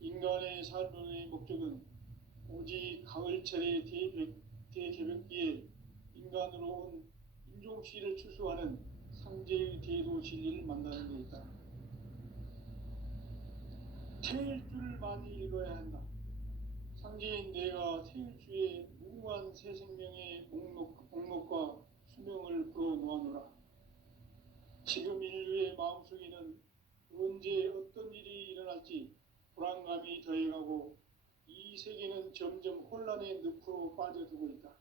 인간의 삶의 목적은 오직 가을철의 대개벽기에 인간으로 온 인종시를 추수하는 상제의 대도 진리를 만나는 데 있다. 태일주를 많이 읽어야 한다. 상제인 내가 태일주의 무궁한 새 생명의 목록과 수명을 불어놓아노라. 지금 인류의 마음속에는 언제 어떤 일이 일어날지 불안감이 더해가고 이 세계는 점점 혼란의 늪으로 빠져들고 있다.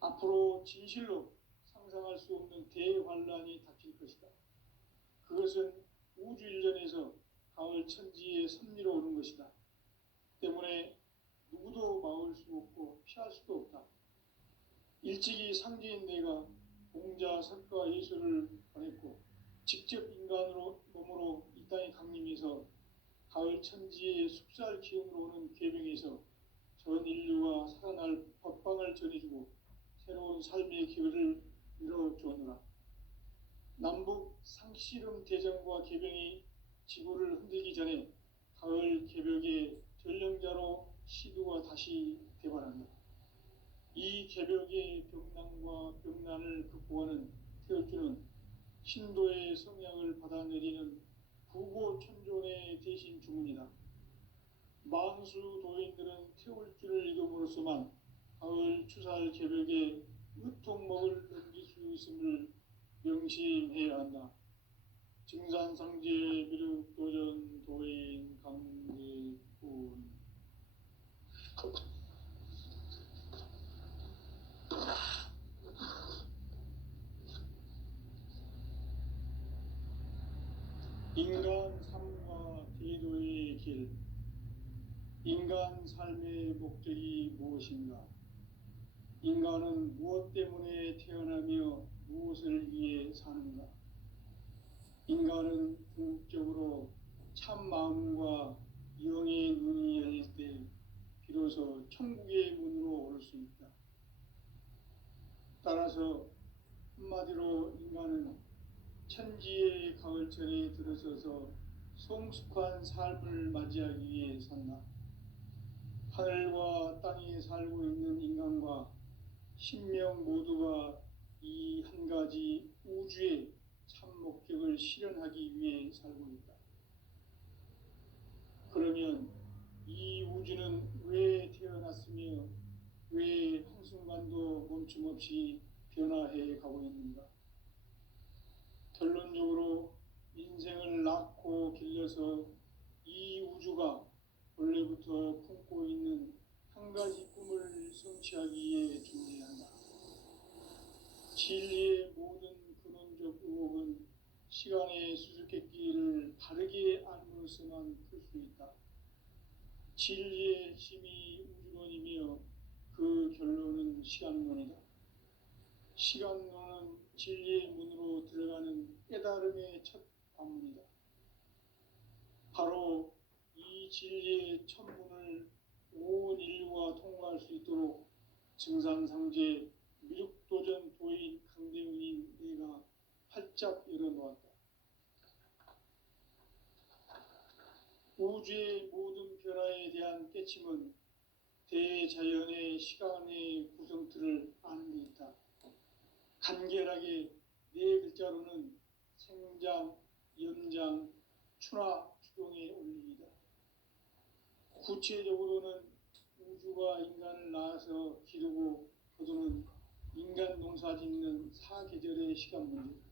앞으로 진실로 상상할 수 없는 대환란이 닥칠 것이다. 그것은 우주 일전에서 가을 천지의 섭리로 오는 것이다. 때문에 누구도 막을 수 없고 피할 수도 없다. 일찍이 상제인 내가 공자, 석가, 예수를 보냈고 직접 인간으로 몸으로 이 땅에 강림해서 가을 천지의 숲살 기운으로 오는 계명에서 전 인류가 살아날 법방을 전해주고 새로운 삶의 기회를 열어주었노라. 남북 상씨름 대전과 계병이 지구를 흔들기 전에 가을 개벽의 전령자로 시두가 다시 대발한다. 이 개벽의 병난과 병난을 극복하는 태엽주는 신도의 성향을 받아내리는 부고천존의 대신 주문이다. 만수 도인들은 태울주를 읽음으로써만 가을 추살 개벽의 으통목을 넘길 수 있음을 명심해야 한다. 증산상제 미륵도전 도인 강대군. 인간 삶과 대도의 길. 인간 삶의 목적이 무엇인가? 인간은 무엇 때문에 태어나며 무엇을 위해 사는가? 인간은 궁극적으로 참 마음과 영의 눈이 열릴 때 비로소 천국의 문으로 오를 수 있다. 따라서 한마디로 인간은 천지의 가을철에 들어서서 성숙한 삶을 맞이하기 위해 산다. 하늘과 땅에 살고 있는 인간과 신명 모두가 이 한 가지 우주의 참 목적을 실현하기 위해 살고 있다. 그러면 이 우주는 왜 태어났으며 왜 한순간도 멈춤없이 변화해 가고 있는가? 결론적으로 인생을 낳고 길러서 이 우주가 원래부터 품고 있는 한 가지 꿈을 성취하기 위해 존재한다. 진리의 모든 근원적 의혹은 시간의 수수께끼를 바르게 알므로서만 풀 수 있다. 진리의 핵심이 우주론이며 그 결론은 시간론이다. 시간론은 진리의 문으로 들어가는 깨달음의 첫 관문이다. 바로 이 진리의 첫 문을 온 인류가 통과할 수 있도록 증산상제 미륵도전 도인 강대훈인 내가 활짝 열어놓았다. 우주의 모든 변화에 대한 깨침은 대자연의 시간의 구성틀을 아는 데 있다. 간결하게 네 글자로는 생장, 연장, 추나 추동의 원리이다. 구체적으로는 우주가 인간을 낳아서 기르고 거두는 인간 농사 짓는 사계절의 시간 문제다.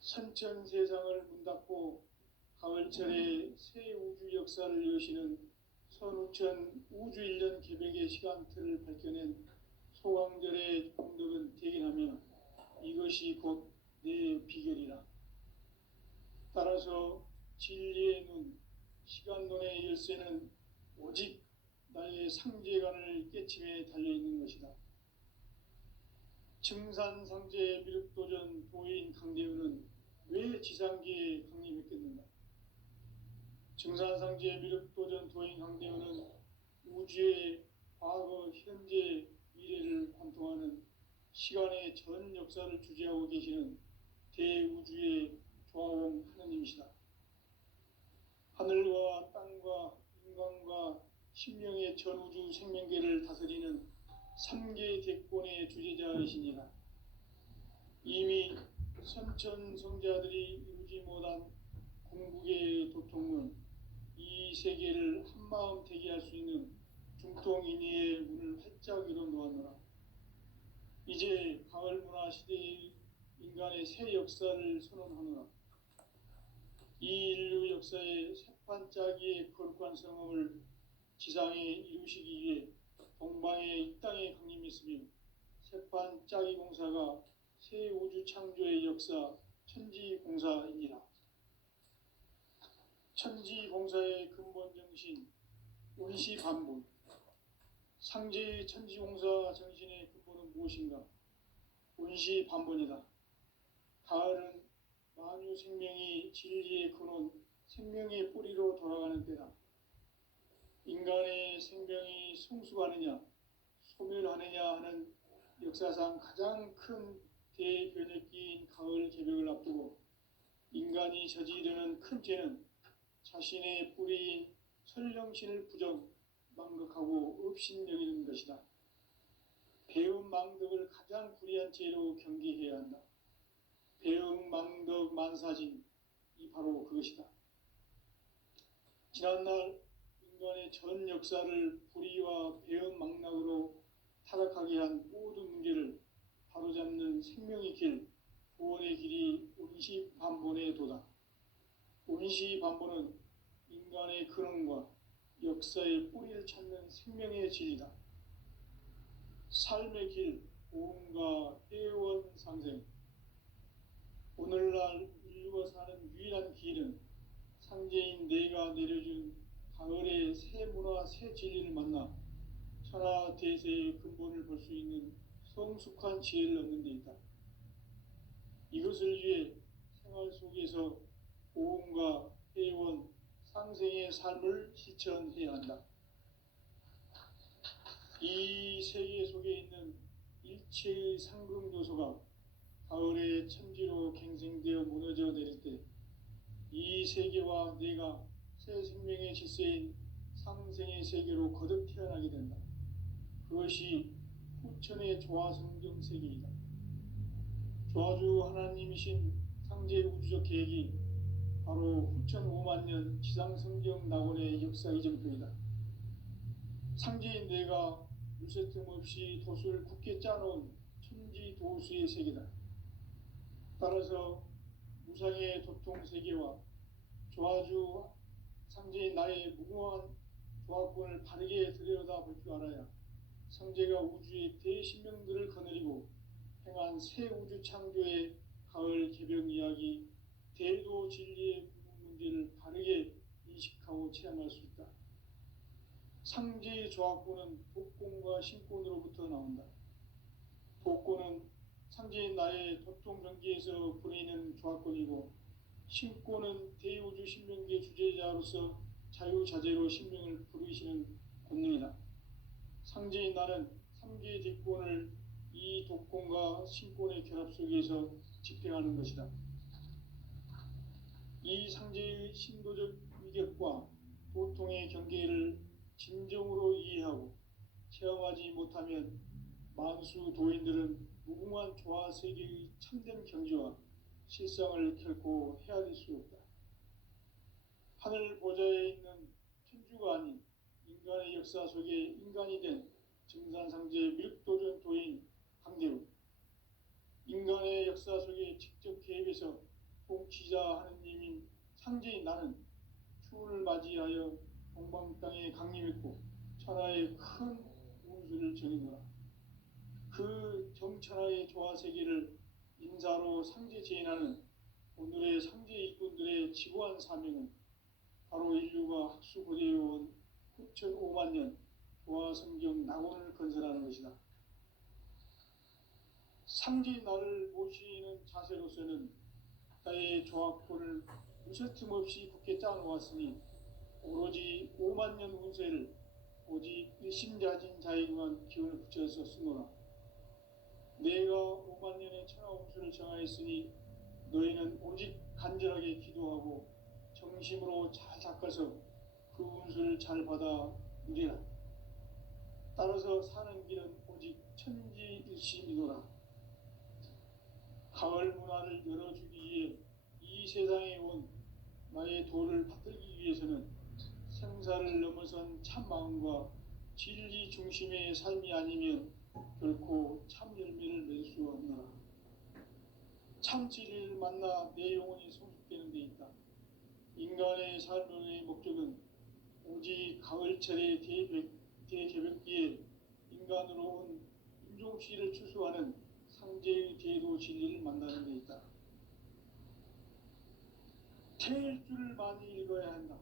선천 세상을 문 닫고 가을철에 새 우주 역사를 여시는 선우천 우주 1년 개벽의 시간틀을 밝혀낸 소강절의 공덕은 대견하며 이것이 곧 내 비결이라. 따라서 진리의 눈, 시간론의 열쇠는 오직 나의 상제관을 깨침에 달려있는 것이다. 증산상제 미륵도전 도인 강대훈은 왜 지상계에 강림했겠는가? 증산상제 미륵도전 도인 강대훈은 우주의 과거, 현재, 미래를 관통하는 시간의 전 역사를 주재하고 계시는 대우주의 조화원 하느님이시다. 하늘과 인간과 신명의 전우주 생명계를 다스리는 3계 대권의 주제자이시니라. 이미 선천성자들이 이루지 못한 궁극의 도통은 이 세계를 한마음 되게 할 수 있는 중통인의의 문을 활짝 열어 놓았노라. 이제 가을 문화 시대의 인간의 새 역사를 선언하노라. 이 인류 역사의 새반짝이의 거룩한 성험을 지상에 이루시기 위해 동방의 이 땅에 강림했으며 새반짝이 공사가 새 우주 창조의 역사 천지공사이니라. 천지공사의 근본 정신 운시반본. 상제의 천지공사 정신의 근본은 무엇인가? 운시반본이다. 가을은 만유 생명이 진리의 근원, 생명의 뿌리로 돌아가는 때다. 인간의 생명이 성숙하느냐, 소멸하느냐 하는 역사상 가장 큰 대변혁기인 가을 개벽을 앞두고 인간이 저지르는 큰 죄는 자신의 뿌리인 설령신을 망각하고 업신여기는 것이다. 배움 망덕을 가장 불의한 죄로 경계해야 한다. 배움 망덕 만사진, 이 바로 그것이다. 지난날 인간의 전 역사를 불의와 배움 망락으로 타락하게 한 모든 문제를 바로잡는 생명의 길, 구원의 길이 운시반본의 도다. 운시반본은 인간의 근원과 역사의 뿌리를 찾는 생명의 진리다. 삶의 길, 고음과 해원상생. 오늘날 인류가 사는 유일한 길은 상제인 내가 내려준 가을의 새 문화, 새 진리를 만나 천하 대세의 근본을 볼 수 있는 성숙한 지혜를 얻는 데 있다. 이것을 위해 생활 속에서 고음과 해원, 상생의 삶을 실천해야 한다. 이 세계 속에 있는 일체의 상금 요소가 가을의 천지로 갱생되어 무너져 내릴 때 이 세계와 내가 새 생명의 질서인 상생의 세계로 거듭 태어나게 된다. 그것이 후천의 조화성경 세계이다. 조화주 하나님이신 상제 우주적 계획이 바로 후천 5만 년 지상성경 낙원의 역사 이전표이다. 상제인 내가 물새 틈 없이 도수를 굳게 짜놓은 천지 도수의 세계다. 따라서 무상의 도통 세계와 조화주 상제인 나의 무궁한 조화권을 바르게 들여다볼 줄 알아야 상제가 우주의 대신명들을 거느리고 행한 새 우주 창조의 가을 개벽 이야기, 대도 진리의 문제를 바르게 인식하고 체험할 수 있다. 상제의 조화권은 복권과 신권으로부터 나온다. 복권은 상제인 나의 도통 경계에서 부리는 조화권이고, 신권은 대우주 신명계 주제자로서 자유자재로 신명을 부르시는 권능이다. 상제인 나는 3계 대권을 이 독권과 신권의 결합 속에서 집행하는 것이다. 이 상제의 신도적 위격과 도통의 경계를 진정으로 이해하고 체험하지 못하면 만수 도인들은 무궁한 조화 세계의 참된 경지와 실상을 결코 헤아릴 수 없다. 하늘 보좌에 있는 천주가 아닌 인간의 역사 속에 인간이 된 증산상제 밀도전 도인 강대우, 인간의 역사 속에 직접 개입해서 통치자 하느님인 상제인 나는 추운을 맞이하여 동방 땅에 강림했고 천하의 큰 운수를 정해노라. 그 정천하의 조화세계를 인사로 상제 제인하는 오늘의 상제 일꾼들의 지고한 사명은 바로 인류가 학수고대해온 9,5만 년 조화성경 낙원을 건설하는 것이다. 상제인 나를 모시는 자세로서는 나의 조화권을 무쇠틈 없이 굳게 짜놓았으니 오로지 5만 년 운세를 오직 일심자진 자에게만 기운을 붙여서 쓰노라. 내가 5만 년의 천하 운수를 정하였으니 너희는 오직 간절하게 기도하고 정심으로 잘 닦아서 그 운수를 잘 받아 누리라. 따라서 사는 길은 오직 천지일심이노라. 가을 문화를 열어주기 위해 이 세상에 온 나의 도를 받들기 위해서는 생사를 넘어선 참 마음과 진리 중심의 삶이 아니면 결코 참 열매를 맺을 수 없노라. 참 진리를 만나 내 영혼이 성숙되는 데 있다. 인간의 삶의 목적은 오직 가을철의 대개벽기에 인간으로 온 인종씨를 추수하는 상제의 대도 진리를 만나는 데 있다. 태일주를 많이 읽어야 한다.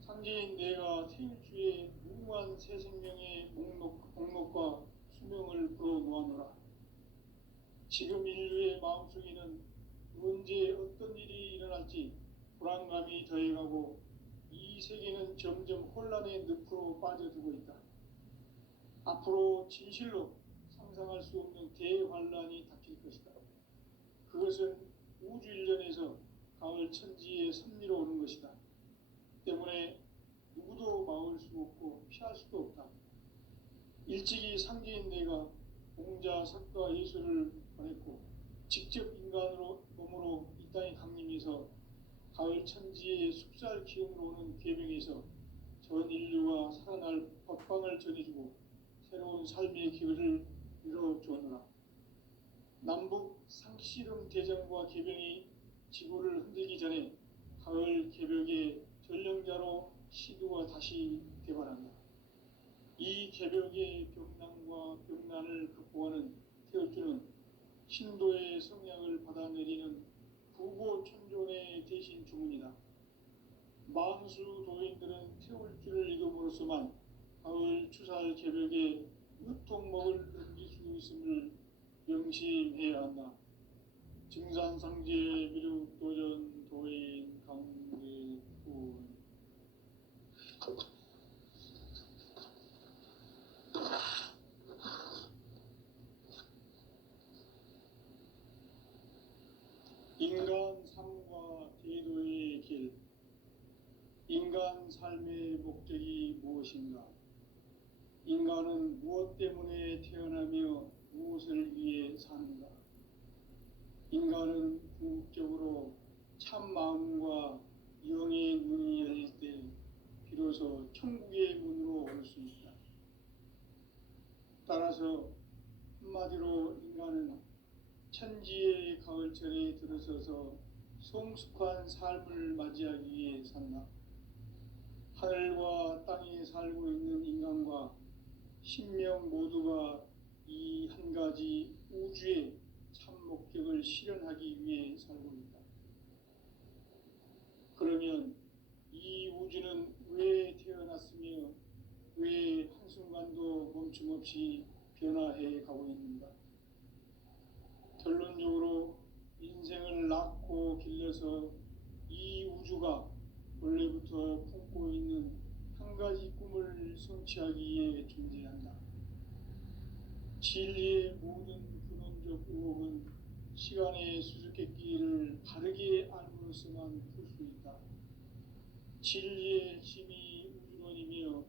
상제인 내가 태일주의 무궁한 새 생명의 목록과 수명을 불어놓아노라. 지금 인류의 마음속에는 언제 어떤 일이 일어날지 불안감이 더해가고 이 세계는 점점 혼란의 늪으로 빠져들고 있다. 앞으로 진실로 상상할 수 없는 대환란이 닥칠 것이다. 그것은 우주 일련에서 가을 천지의 섭리로 오는 것이다. 때문에 누구도 막을 수 없고 피할 수도 없다. 일찍이 상제인 내가 공자, 석가, 예수를 보냈고 직접 인간으로 몸으로 이 땅에 강림해서 가을 천지의 숲살 기운으로 오는 계명에서 전 인류가 살아날 법방을 전해주고 새로운 삶의 기회를 이뤄주었노라. 남북 상씨름 대전과 계병이 지구를 흔들기 전에 가을 개벽의 전령자로 시두가 다시 되반한다. 이 개벽의 벽난과 벽난을 극복하는 태울주는 신도의 성량을 받아내리는 부고천존의 대신 주문이다. 만수 도인들은 태울주를 읽음으로써만 가을 추살 개벽의 유통목을 넘길 수 있음을 명심해야 한다. 증산상제 미륵도전 도인 강대군. 인간 삶과 대도의 길. 인간 삶의 목적이 무엇인가? 인간은 무엇 때문에 태어나며 무엇을 위해 사는가? 인간은 궁극적으로 참 마음과 영의 문이 열릴 때 비로소 천국의 문으로 올 수 있다. 따라서 한마디로 인간은 천지의 가을철에 들어서서 성숙한 삶을 맞이하기 위해 산다. 하늘과 땅에 살고 있는 인간과 신명 모두가 이 한 가지 우주의 참 목적을 실현하기 위해 살고 있다. 그러면 이 우주는 왜 태어났으며 왜 한순간도 멈춤없이 변화해 가고 있는가? 결론적으로 인생을 낳고 길러서 이 우주가 원래부터 품고 있는 한 가지 꿈을 성취하기 위해 존재한다. 진리의 모든 근원적 의혹은 시간의 수수께끼를 바르게 알므로서만 풀 수 있다. 진리의 핵심이 우주론이며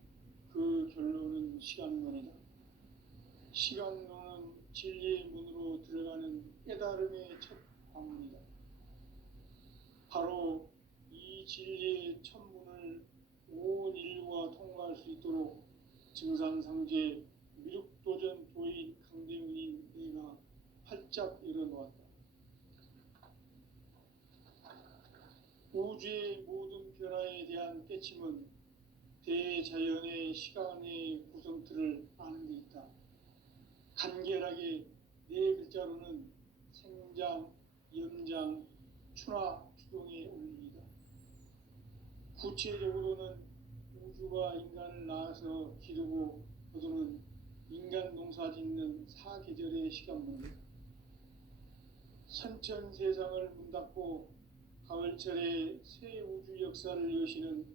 그 결론은 시간론이다. 시간론은 진리의 문으로 들어가는 깨달음의 첫 방문이다. 바로 이 진리의 첫 문을 온 인류가 통과할 수 있도록 증산상제 미륵도전 도인 강대문인 내가 활짝 열어놓았다. 우주의 모든 변화에 대한 깨침은 대자연의 시간의 구성틀을 아는 데 있다. 간결하게 네 글자로는 생장, 연장, 추나, 추동의 원리이다. 구체적으로는 우주가 인간을 낳아서 기르고 거두는 인간 농사 짓는 사계절의 시간문이다. 선천 세상을 문닫고 가을철에 새 우주 역사를 여시는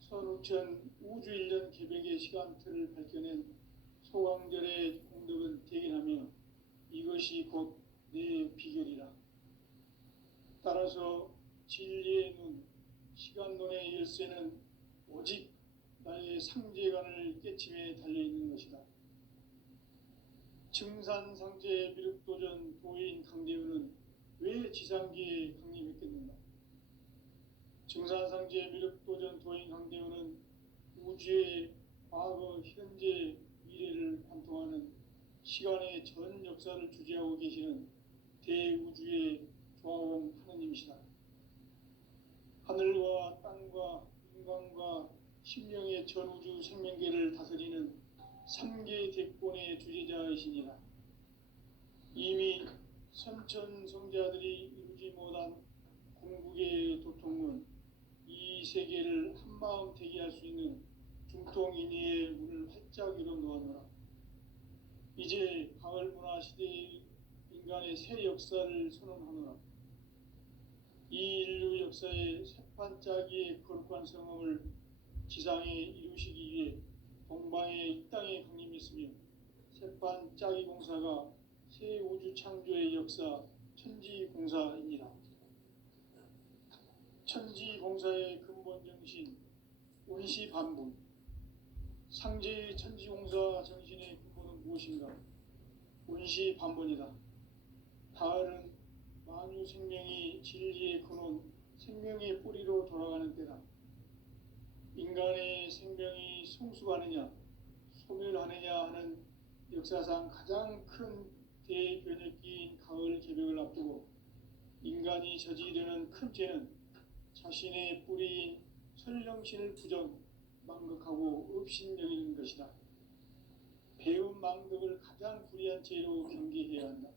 선우천 우주일년 개벽의 시간틀을 밝혀낸 소강절의 공덕은 대견하며 이것이 곧 내 비결이라. 따라서 진리의 눈, 시간론의 열쇠는 오직 인간의 상제관을 깨침에 달려있는 것이다. 증산상제 미륵도전 도인 강대우는 왜 지상기에 강림했겠는가? 증산상제 미륵도전 도인 강대우는 우주의 과거, 현재, 미래를 관통하는 시간의 전 역사를 주재하고 계시는 대우주의 조화원 하느님이시다. 하늘과 땅과 인간과 신명의 전우주 생명계를 다스리는 3개 대권의 주재자이시니라. 이미 선천성자들이 이루지 못한 궁극의 도통은 이 세계를 한마음 되게 할 수 있는 중통인의의 문을 활짝 열어 놓았노라. 이제 가을 문화 시대의 인간의 새 역사를 선언하노라. 이 인류 역사의 새판짜기의 거룩한 성험을 지상에 이루시기 위해 동방의 이 땅에 강림했으며 새판짜기 공사가 새 우주 창조의 역사 천지공사이니라. 천지공사의 근본 정신 운시반분. 상제의 천지공사 정신의 근본은 무엇인가? 운시반분이다. 가을은 만유 생명이 진리의 근원, 생명의 뿌리로 돌아가는 때다. 인간의 생명이 성숙하느냐, 소멸하느냐 하는 역사상 가장 큰 대변혁기인 가을 개벽을 앞두고 인간이 저지르는 큰 죄는 자신의 뿌리인 설령신을 부정, 망극하고 업신여기는 것이다. 배움 망덕을 가장 불의한 죄로 경계해야 한다.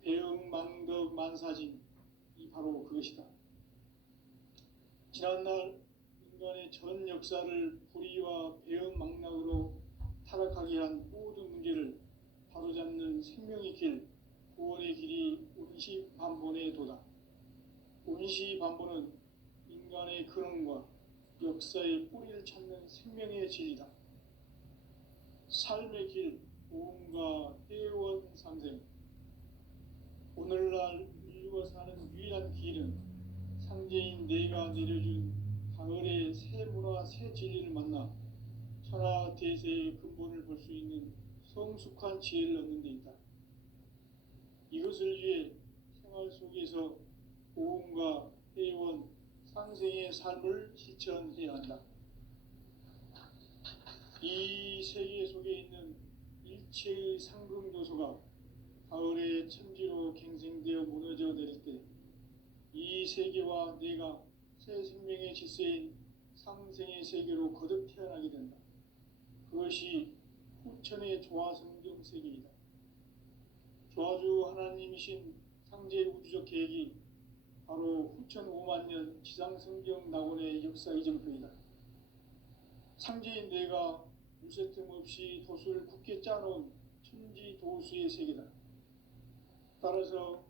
배움 망덕 만사진, 이 바로 그것이다. 지난날 인간의 전 역사를 불의와 배움 망락으로 타락하게 한 모든 문제를 바로잡는 생명의 길, 구원의 길이 운시반본의 도다. 운시반본은 인간의 근원과 역사의 뿌리를 찾는 생명의 진리다. 삶의 길, 보험과 회원 상생. 오늘날 인류가 사는 유일한 길은 상제인 내가 내려준 가을의 새 문화, 새 진리를 만나 천하 대세의 근본을 볼 수 있는 성숙한 지혜를 얻는 데 있다. 이것을 위해 생활 속에서 보험과 회원, 상생의 삶을 실천해야 한다. 이 세계 속에 있는 일체의 상금도소가 가을의 천지로 갱생되어 무너져 내릴 때 이 세계와 내가 새 생명의 질서인 상생의 세계로 거듭 태어나게 된다. 그것이 후천의 조화성경 세계이다. 조화주 하나님이신 상제 우주적 계획이 바로 후천 5만년 지상성경 낙원의 역사 이정표이다. 상제인 내가 무쇠틈 없이 도수를 굳게 짜놓은 천지도수의 세계다. 따라서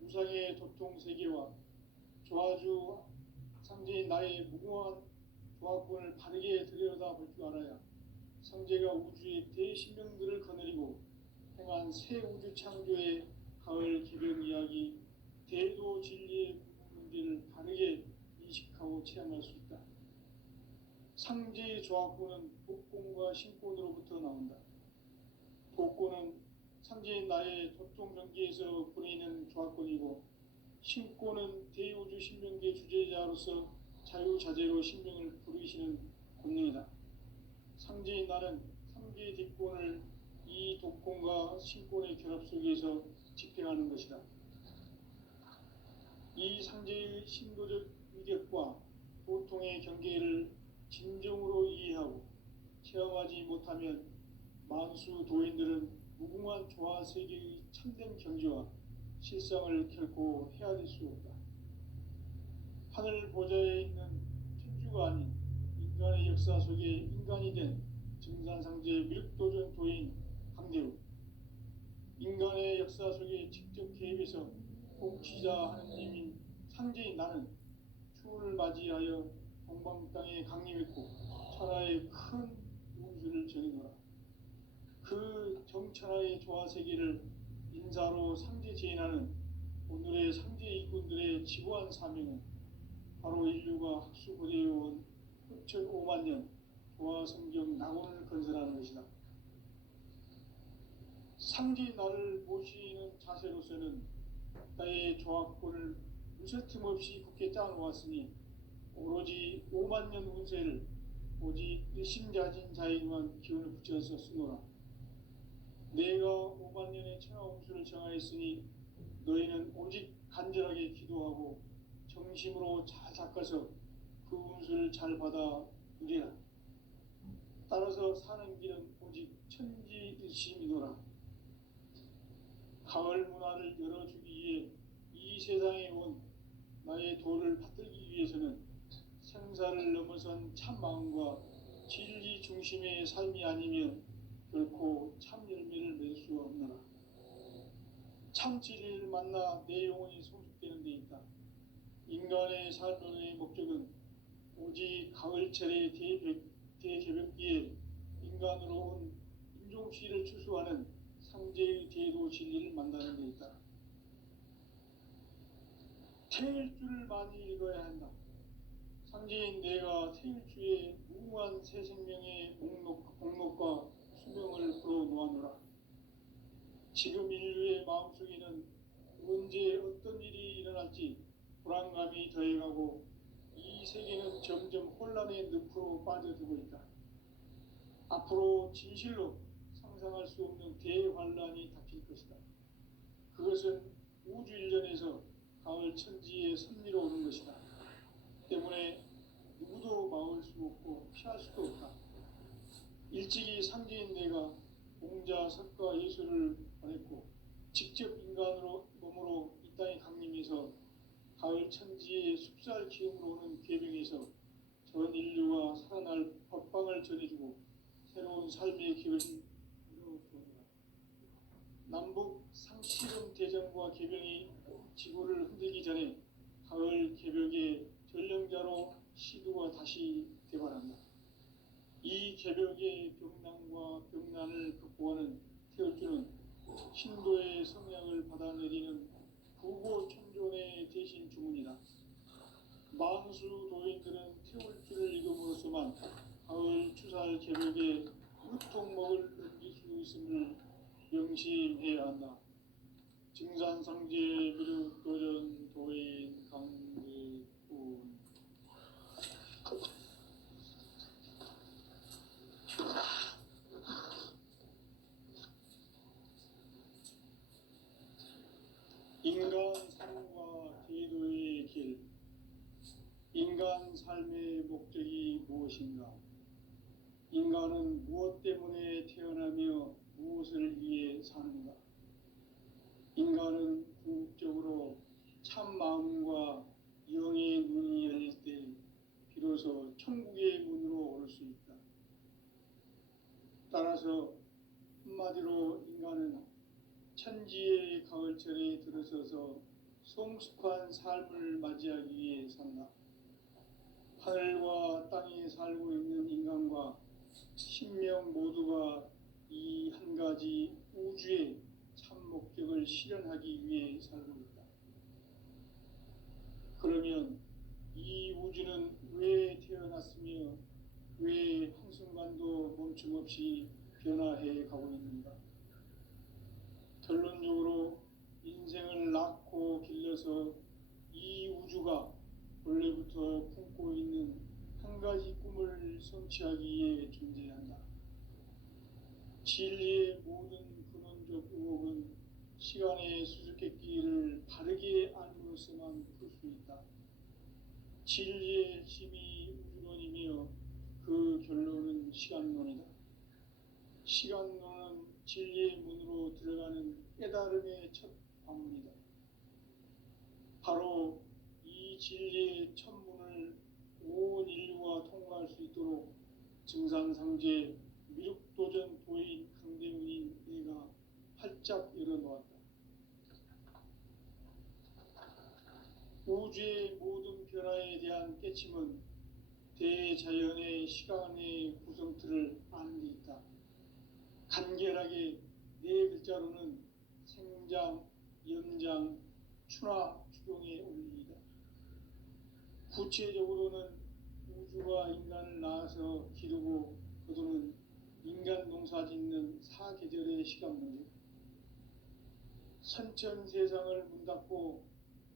무상의 도통세계와 조화주 상제인 나의 무궁한 조화권을 바르게 들여다볼 줄 알아야 상제가 우주의 대신명들을 거느리고 행한 새 우주 창조의 가을 기병 이야기, 대도 진리의 문제를 바르게 인식하고 체험할 수 있다. 상제의 조화권은 복권과 신권으로부터 나온다. 복권은 상제인 나의 도통전기에서 보내는 조화권이고, 신권은 대우주 신명계 주제자로서 자유자재로 신명을 부르시는 권능이다. 상제인 나는 3개의 뒷권을 이 독권과 신권의 결합 속에서 집행하는 것이다. 이 상제의 신도적 위력과 보통의 경계를 진정으로 이해하고 체험하지 못하면 만수 도인들은 무궁한 조화 세계의 참된 경지와 실상을 결코 헤아릴 수 없다. 하늘 보좌에 있는 천주가 아닌 인간의 역사 속에 인간이 된 증산상제 미륵도전 도인 강대우. 인간의 역사 속에 직접 개입해서 통치자 하느님인 상제인 나는 추운을 맞이하여 동방 땅에 강림했고 천하의 큰 우주를 정의노라. 그 정천하의 조화세계를 인사로 상제 제인하는 오늘의 상제 일꾼들의 지고한 사명은 바로 인류가 학수고대해온 6,500만 년 도화 성경 낙원을 건설하는 것이다. 상지 나를 모시는 자세로서는 나의 조합권을 무쇠틈 없이 굳게 짜놓았으니 오로지 5만 년 운세를 오직 일심자진 자에게만 기운을 붙여서 쓰노라. 내가 5만 년의 천하운수를 정하였으니 너희는 오직 간절하게 기도하고 정심으로 잘 닦아서 그 운수를 잘 받아 누리라. 따라서 사는 길은 오직 천지일심이노라. 가을 문화를 열어주기 위해 이 세상에 온 나의 도를 받들기 위해서는 생사를 넘어선 참마음과 진리 중심의 삶이 아니면 결코 참 열매를 맺을 수가 없노라. 참 진리를 만나 내 영혼이 성숙되는 데 있다. 인간의 삶의 목적은 오직 가을철의 대개벽기에 인간으로 온 인종시를 추수하는 상제의 대도 진리를 만나는 데 있다. 태일주를 많이 읽어야 한다. 상제인 내가 태일주의 무궁한 새 생명의 목록과 수명을 풀어놓아노라. 지금 인류의 마음속에는 언제 어떤 일이 일어날지 불안감이 더해가고 이 세계는 점점 혼란의 늪으로 빠져들고 있다. 앞으로 진실로 상상할 수 없는 대환란이 닥칠 것이다. 그것은 우주 일련에서 가을 천지의 섭리로 오는 것이다. 때문에 누구도 막을 수 없고 피할 수도 없다. 일찍이 상제인 내가 공자, 석가, 예수를 보냈고 직접 인간으로 몸으로 이 땅에 강림해서 가을 천지의 숲살 기움으로 오는 계명에서 전 인류가 살아날 법방을 전해주고 새로운 삶의 길을 열어주었다. 남북 상시름 대전과 계명이 지구를 흔들기 전에 가을 개벽의 전령자로 시두가 다시 개발한다. 이 개벽의 병난과 병난을 극복하는 태울주는 신도의 성향을 받아내리는 구고천존의 대신 주문이다. 만수 도인들은 태울주를 읽음으로써만 가을 추살 개벽에 유통목을 넘길 수 있음을 명심해야 한다. 증산상제 미륵도전 도인 강대군. 인간 삶과 제도의 길. 인간 삶의 목적이 무엇인가? 인간은 무엇 때문에 태어나며 무엇을 위해 사는가? 인간은 궁극적으로 참 마음과 영의 눈이 열릴 때 비로소 천국의 문으로 오를 수 있다. 따라서 한마디로 인간은 천지의 가을철에 들어서서 성숙한 삶을 맞이하기 위해 산다. 하늘과 땅에 살고 있는 인간과 신명 모두가 이 한 가지 우주의 참 목적을 실현하기 위해 살고 있다. 그러면 이 우주는 왜 태어났으며 왜 한순간도 멈춤없이 변화해 가고 있는가? 결론적으로 인생을 낳고 길러서 이 우주가 원래부터 품고 있는 한 가지 꿈을 성취하기 위해 존재한다. 진리의 모든 근원적 의혹은 시간의 수수께끼를 바르게 알므로써만 풀 수 있다. 진리의 핵심이 우주론이며 그 결론은 시간론이다. 시간론은 진리의 문으로 들어가는 깨달음의 첫 관문이다. 바로 이 진리의 첫 문을 온 인류가 통과할 수 있도록 증산상제 미륵도전 도인 강대문인 내가 활짝 열어놓았다. 우주의 모든 변화에 대한 깨침은 대자연의 시간의 구성틀을 아는 데 있다. 간결하게 네 글자로는 생장, 연장, 추나 추동의 원리이다. 구체적으로는 우주가 인간을 낳아서 기르고 거두는 인간 농사 짓는 사계절의 시간 문제, 선천 세상을 문 닫고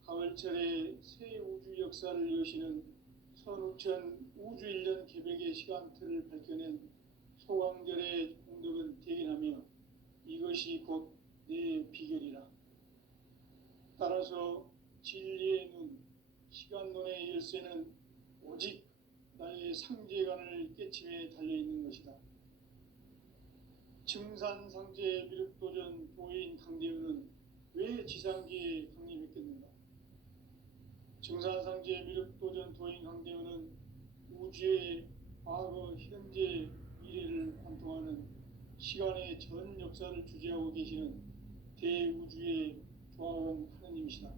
가을철에 새 우주 역사를 여시는 선우천 우주 1년 개백의 시간틀을 밝혀낸 소강절의 공덕은 대견하며 이것이 곧 내 비결이라. 따라서 진리의 눈, 시간론의 열쇠는 오직 나의 상제관을 깨침에 달려있는 것이다. 증산상제 미륵도전 도인 강대우는 왜 지상기에 강림했겠는가? 증산상제 미륵도전 도인 강대우는 우주의 과거, 현재, 미래를 관통하는 시간의 전 역사를 주재하고 계시는 대우주의 조화원 하느님이시다.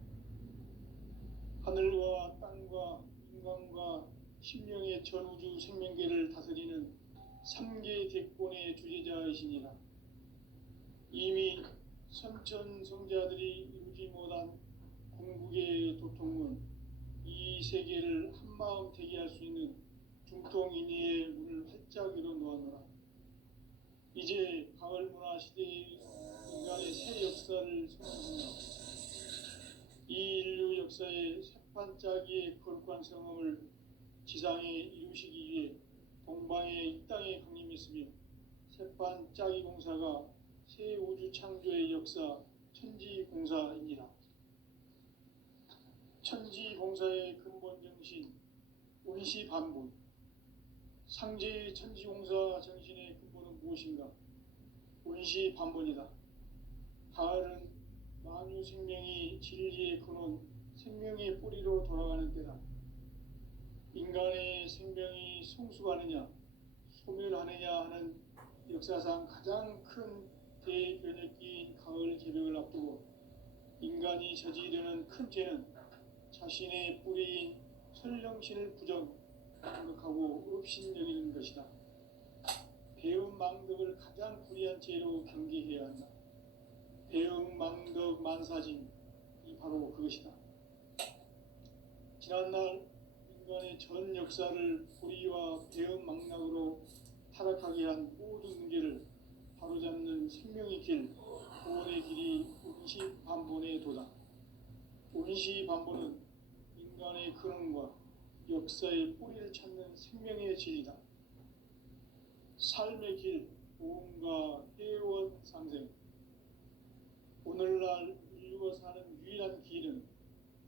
하늘과 땅과 인간과 신명의 전우주 생명계를 다스리는 3계 대권의 주제자이시니라. 이미 선천성자들이 이루지 못한 궁극의 도통은 이 세계를 한마음 되게 할 수 있는 중통인의의 문을 활짝 열어 놓았노라. 이제 가을 문화 시대의 인간의 새 역사를 선언하며 이 인류 역사의 새판짜기의 거룩한 성험을 지상에 이루시기 위해 동방의 이 땅에 강림했으며 새판짜기 공사가 새 우주 창조의 역사 천지공사입니다. 천지공사의 근본 정신 운시반본, 상제의 천지공사 정신의 근본은 무엇인가? 운시반본이다. 가을은 만유 생명이 진리의 근원, 생명의 뿌리로 돌아가는 때다. 인간의 생명이 성숙하느냐, 소멸하느냐 하는 역사상 가장 큰 대변혁기인 가을 개벽을 앞두고 인간이 저지르는 큰 죄는 자신의 뿌리인 설령신을 생각하고 업신여기는 것이다. 배은망덕을 가장 불의한 죄로 경계해야 한다. 배은망덕 만사짐이 바로 그것이다. 지난날 인간의 전 역사를 불의와 배은망락으로 타락하게 한 모든 문제를 바로잡는 생명의 길, 구원의 길이 운시반본의 도다. 운시반본은 인간의 근원과 역사의 뿌리를 찾는 생명의 진리다. 삶의 길, 보험과 회원 상생. 오늘날 인류가 사는 유일한 길은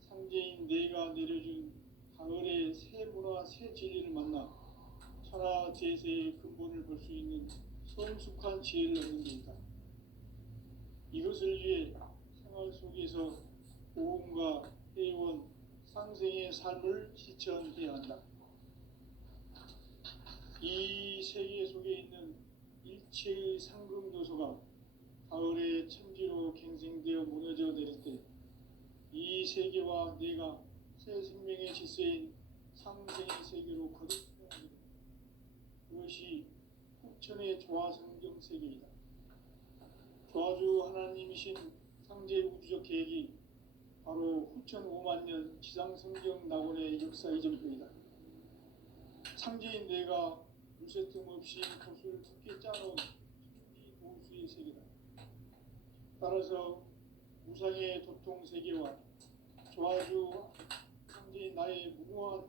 상제인 내가 내려준 가을의 새 문화, 새 진리를 만나 천하 제세의 근본을 볼 수 있는 성숙한 지혜를 얻는 데 있다. 이것을 위해 생활 속에서 보험과 회원, 상생의 삶을 실천해야 한다. 이 세계 속에 있는 일체의 상금요소가 가을의 천지로 갱생되어 무너져 내릴 때 이 세계와 내가 새 생명의 질서인 상생의 세계로 거듭나게 된다. 그것이 후천의 조화성경 세계이다. 조화주 하나님이신 상제 우주적 계획이 바로 후천 5만 년 지상성경 낙원의 역사 이전표이다. 상제인 내가 물새 틈 없이 돛을 깊게 짜놓은 천지 도수의 세계다. 따라서 우상의 도통 세계와 조화주 상제인 나의 무모한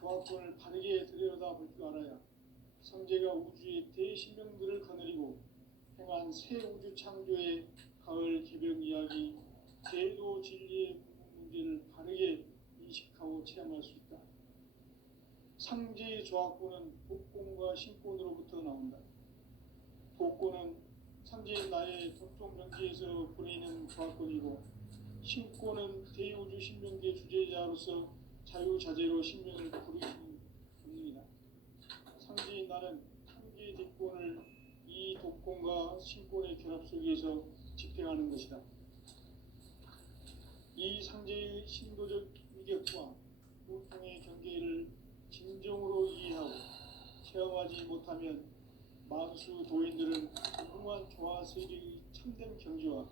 조합권을 바르게 들여다볼 줄 알아야 상제가 우주의 대신명들을 거느리고 행한 새 우주 창조의 가을 개벽 이야기, 제도 진리의 문제를 바르게 인식하고 체험할 수 있다. 상제의 조합권은 복권과 신권으로부터 나온다. 복권은 상제인 나의 도통 경지에서 보내는 조합권이고, 신권은 대우주 신명계 주제자로서 자유자재로 신명을 부르시는 권능이다. 상제인 나는 상계 대권을 이 독권과 신권의 결합 속에서 집행하는 것이다. 이 상제의 신도적 위격과 보통의 경계를 진정으로 이해하고 체험하지 못하면 만수 도인들은 무궁한 조화 세계의 참된 경지와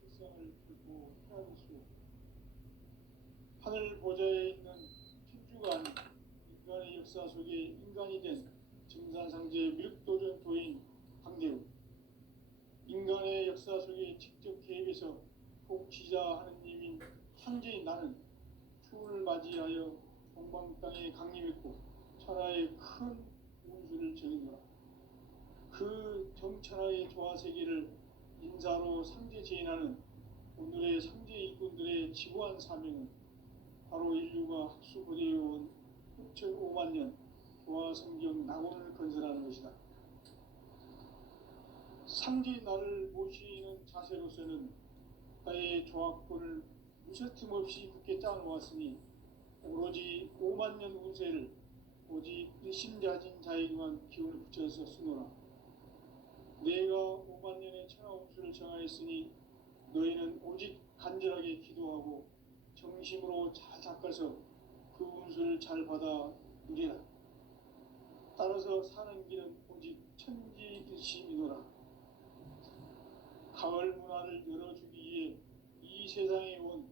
실상을 결코 헤아릴 수 없다. 하늘 보좌에 있는 천주가 아닌 인간의 역사 속에 인간이 된 증산상제의 미륵도전 도인 강대우, 인간의 역사 속에 직접 개입해서 통치자 하느님인 황제인 나는 추운을 맞이하여 동방 땅에 강림했고 천하의 큰 운수를 정했노라. 그 정천하의 조화세계를 인사로 상제 제인하는 오늘의 상제 일꾼들의 지고한 사명은 바로 인류가 학수고대해온 6,500만 년 조화성경 낙원을 건설하는 것이다. 상제 나를 모시는 자세로서는 나의 조합권을 무쇠틈 없이 굳게 짜놓았으니 오로지 5만 년 운세를 오직 일심자진 자에게만 기운을 붙여서 쓰노라. 내가 5만 년의 천하 운수를 정하였으니 너희는 오직 간절하게 기도하고 정심으로 잘 닦아서 그 운수를 잘 받아 누리라. 따라서 사는 길은 오직 천지일심이노라. 가을 문화를 열어주기 위해 이 세상에 온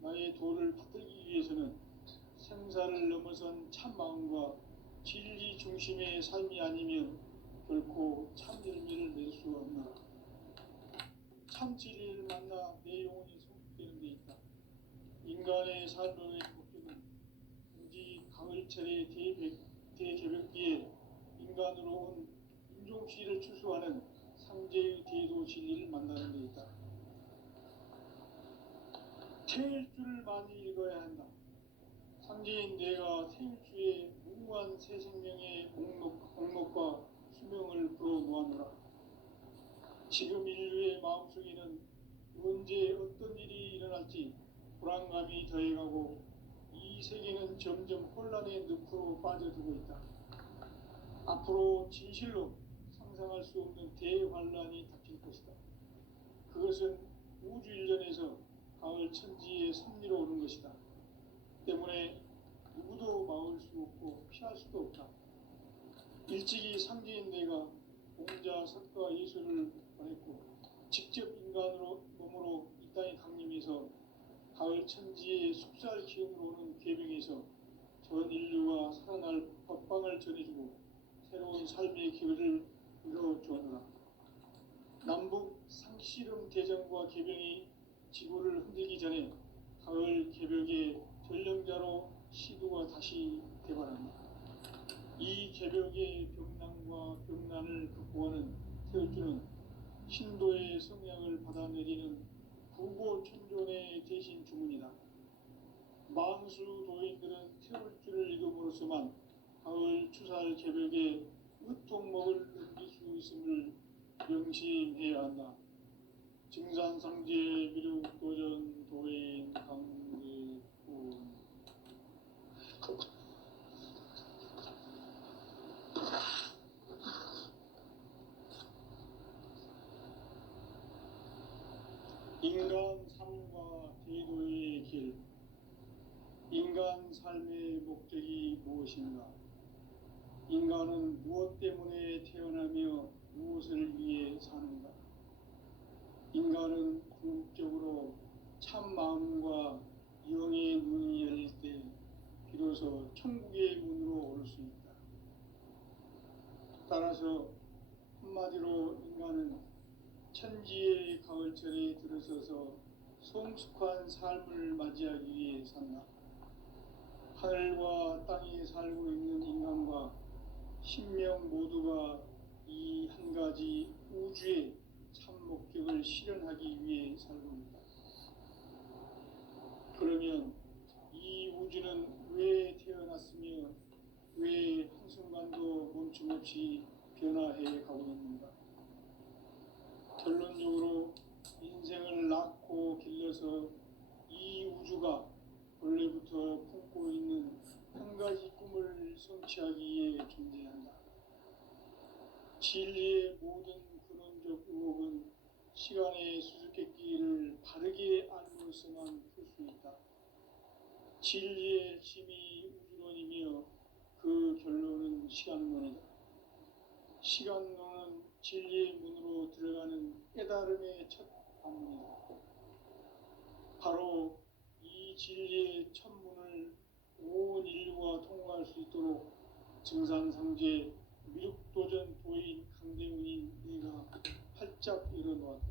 나의 도를 받들기 위해서는 생사를 넘어선 참 마음과 진리 중심의 삶이 아니면 결코 참 열매를 낼 수 없노라. 참 진리를 만나 내 영혼이 성숙되는 데 있다. 인간의 삶의 목적은 오직 가을철의 대개벽기에 인간으로 온 인종시를 추수하는 상제의 대도 진리를 만나는 데 있다. 태일주를 많이 읽어야 한다. 상제인 내가 태일주의 무궁한 새 생명의 목록과 수명을 불어놓아노라. 지금 인류의 마음속에는 언제 어떤 일이 일어날지 불안감이 더해가고 이 세계는 점점 혼란의 늪으로 빠져들고 있다. 앞으로 진실로 상상할 수 없는 대환란이 닥칠 것이다. 그것은 우주 일련에서 가을 천지의 섭리로 오는 것이다. 때문에 누구도 막을 수 없고 피할 수도 없다. 일찍이 상제인 내가 공자, 석가, 예수를 보냈고 직접 인간으로 몸으로 이 땅에 강림해서 가을 천지의 숙살 기운으로 오는 계명에서 전 인류가 살아날 법방을 전해주고 새로운 삶의 기회를 이뤄주었노라. 남북 상씨름 대전과 개병이 지구를 흔들기 전에 가을 개벽의 전령자로 시도가 다시 개발한다. 이 개벽의 병난과 병난을 극복하는 태울주는 신도의 성향을 받아내리는 구고천존의 대신 주문이다. 만수 도인들은 태울주를 읽음으로써만 가을 추살 개벽에 으통목을 넘길 수 있음을 명심해야 한다. 증산상제 미륵도전 도인 강대훈. 인간 삶과 대도의 길. 인간 삶의 목적이 무엇인가? 인간은 무엇 때문에 태어나며 무엇을 위해 사는가? 인간은 궁극적으로 참 마음과 영의 문이 열릴 때 비로소 천국의 문으로 오를 수 있다. 따라서 한마디로 인간은 천지의 가을철에 들어서서 성숙한 삶을 맞이하기 위해 산다. 하늘과 땅에 살고 있는 인간과 신명 모두가 이 한 가지 우주의 참 목적을 실현하기 위해 살고 있다. 그러면 이 우주는 왜 태어났으며 왜 한순간도 멈춤없이 변화해 가고 있는가? 결론적으로 인생을 낳고 길러서 이 우주가 원래부터 품고 있는 한 가지 꿈을 성취하기 위해 존재한다. 진리의 모든 근원적 의혹은 시간의 수수께끼를 바르게 알므로서만 풀 수 있다. 진리의 핵심이 우주론이며 그 결론은 시간론이다. 시간론은 진리의 문으로 들어가는 깨달음의 첫 관문이다. 바로 이 진리의 첫 문을 온 인류가 통과할 수 있도록 증산상제 미륵도전 도인 강대문인 내가 활짝 열어놓았다.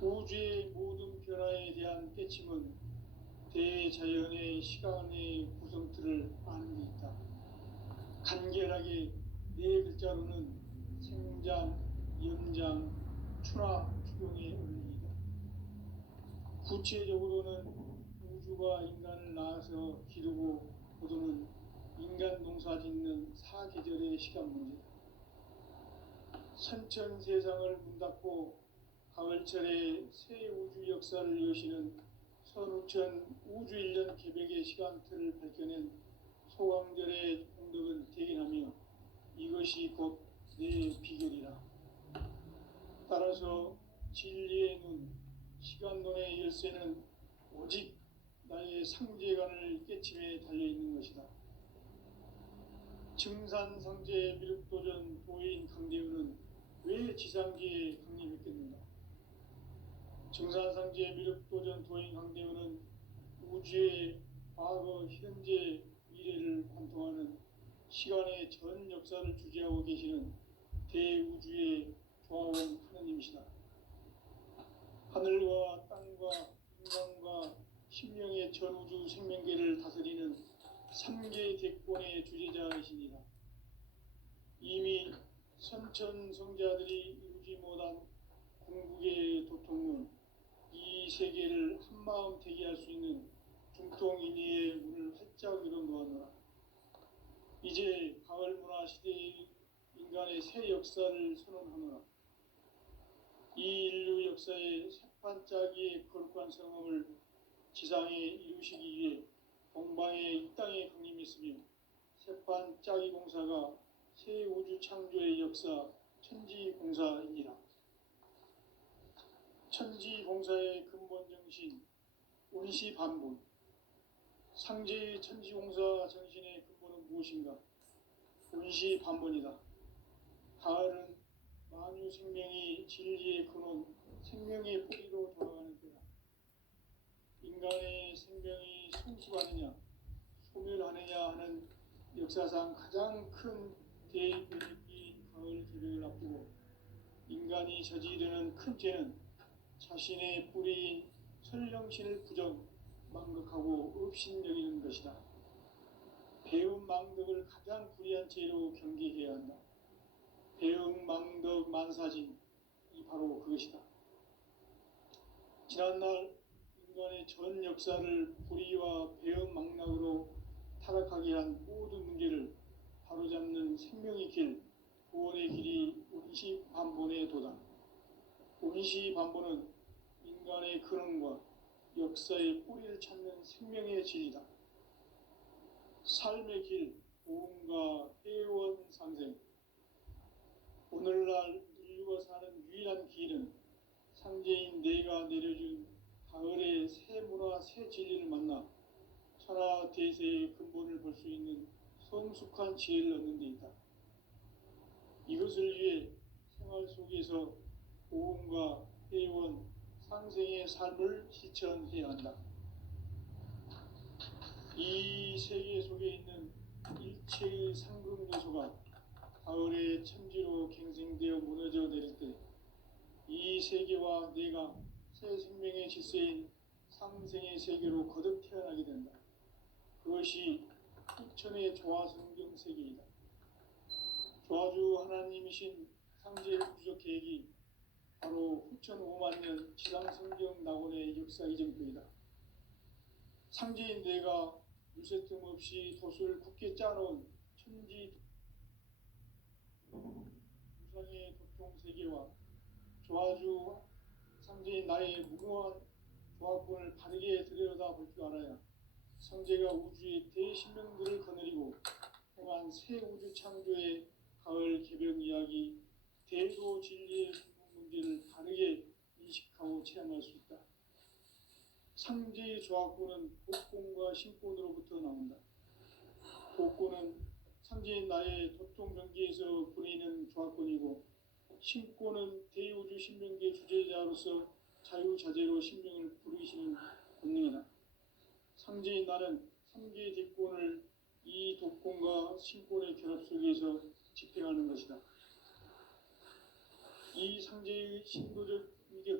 우주의 모든 변화에 대한 깨침은 대자연의 시간의 구성틀을 아는 데 있다. 간결하게 네 글자로는 생장, 연장, 추나 추경의 원리이다. 구체적으로는 우주가 인간을 낳아서 기르고 거두는 인간 농사 짓는 사계절의 시간 문제다. 선천 세상을 문 닫고 가을철에 새 우주 역사를 여시는 선우천 우주 1년 개벽의 시간틀을 밝혀낸 소강절의 공덕은 대견하며 이것이 곧 내 비결이라. 따라서 진리의 눈, 시간론의 열쇠는 오직 나의 상제관을 깨침에 달려있는 것이다. 증산상제 미륵도전 도인 강대우는 왜 지상계에 강림했겠는가? 증산상제 미륵도전 도인 강대우는 우주의 과거, 현재, 미래를 관통하는 시간의 전 역사를 주재하고 계시는 대우주의 조화원 하느님이시다. 하늘과 땅과 인간과 신명의 전우주 생명계를 다스리는 3개 대권의 주재자이시니라. 이미 선천성자들이 이루지 못한 궁극의 도통은 이 세계를 한마음 되게 할 수 있는 중통인의의 문을 활짝 열어놓았노라. 이제 가을문화 시대의 인간의 새 역사를 선언하노라. 이 인류 역사의 새반짝이의 거룩한 성험을 지상에 이루시기 위해 동방에 이 땅에 강림했으며 새반짝이 공사가 새 우주 창조의 역사 천지공사이니라. 천지공사의 근본 정신 운시반본. 상제의 천지공사 정신의 근본은 무엇인가? 운시반본이다. 가을은 만유 생명이 진리의 근원, 생명의 뿌리로 돌아가는 때다. 인간의 생명이 성숙하느냐, 소멸하느냐 하는 역사상 가장 큰 대변이 가을 개벽을 앞두고 인간이 저지르는 큰 죄는 자신의 뿌리인 설령신을 부정, 망극하고 업신여기는 것이다. 배움 망덕을 가장 불의한 죄로 경계해야 한다. 배움 망덕 만사진, 이 바로 그것이다. 지난날 인간의 전 역사를 불의와 배움 망락으로 타락하게 한 모든 문제를 바로잡는 생명의 길, 구원의 길이 운시반본의 도다. 운시반본은 인간의 근원과 역사의 뿌리를 찾는 생명의 진리다. 삶의 길, 보험과 회원 상생. 오늘날 인류가 사는 유일한 길은 상제인 내가 내려준 가을의 새 문화, 새 진리를 만나 천하 대세의 근본을 볼 수 있는 성숙한 지혜를 얻는 데 있다. 이것을 위해 생활 속에서 보험과 회원, 상생의 삶을 실천해야 한다. 이 세계 속에 있는 일체의 상급 요소가 가을의 천지로 갱생되어 무너져 내릴 때 이 세계와 내가 새 생명의 질서인 상생의 세계로 거듭 태어나게 된다. 그것이 후천의 조화성경 세계이다. 조화주 하나님이신 상제 우주적 계획이 바로 후천 5만 년 지상성경 낙원의 역사 이전표이다. 상제인 내가 유세틈 없이 돛을 굳게 짜놓은 천지 우상의 도통 세계와 조화주 상제인 나의 무궁한 조화권을 바르게 들여다볼 줄 알아야 상제가 우주의 대신명들을 거느리고 행한 새 우주 창조의 가을 개벽 이야기, 대도 진리의 문제를 바르게 인식하고 체험할 수 있다. 상제의 조화권은 복권과 신권으로부터 나온다. 복권은 상제인 나의 도통경계에서 부리는 조화권이고, 신권은 대우주 신명계 주제자로서 자유자재로 신명을 부르시는 본능이다. 상제인 나는 3개 직권을 이 독권과 신권의 결합 속에서 집행하는 것이다. 이 상제의 신도적 위격